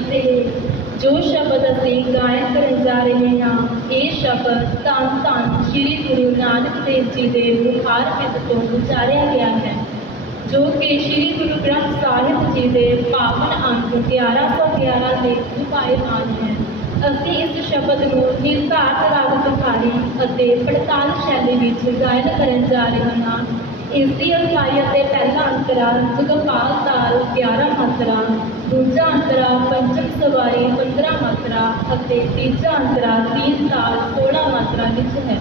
ਅਤੇ ਜੋ ਸ਼ਬਦ ਅਸੀਂ ਗਾਇਨ ਕਰਨ ਜਾ ਰਹੇ ਹਾਂ, ਇਹ ਸ਼ਬਦ ਧੰਨ ਧੰਨ ਸ੍ਰੀ ਗੁਰੂ ਨਾਨਕ ਦੇਵ ਜੀ ਦੇ ਮੁਖਾਰ ਬਿੰਦ ਤੋਂ ਉਚਾਰਿਆ ਗਿਆ ਹੈ, ਜੋ ਕਿ ਸ੍ਰੀ ਗੁਰੂ ਗ੍ਰੰਥ ਸਾਹਿਬ ਜੀ ਦੇ ਪਾਵਨ ਅੰਕ 1111 ਦੇ ਵਿਭਾਇਮਾਨ ਹੈ। ਅਸੀਂ ਇਸ ਸ਼ਬਦ ਨੂੰ ਨਿਰਧਾਰਤ ਰਾਗ ਤੁਖਾਰੀ ਅਤੇ ਪੜਤਾਲ ਸ਼ੈਲੀ ਵਿੱਚ ਗਾਇਨ ਕਰਨ ਜਾ ਰਹੇ ਹਾਂ। ਇਸ ਦੀ ਅਸਮਾਈ ਅਤੇ ਪਹਿਲਾ ਅੰਤਰਾ ਜਗਪਾਲ ਤਾਲ 11 ਅੰਤਰਾ ਦੂਜਾ ਅੰਤਰਾ ਪੰਚਮ ਸਵਾਰੀ 15 ਮਾਤਰਾ ਅਤੇ ਤੀਜਾ ਅੰਤਰਾ ਤੀਨ ਤਾਲ 16 ਮਾਤਰਾ ਵਿੱਚ ਹੈ।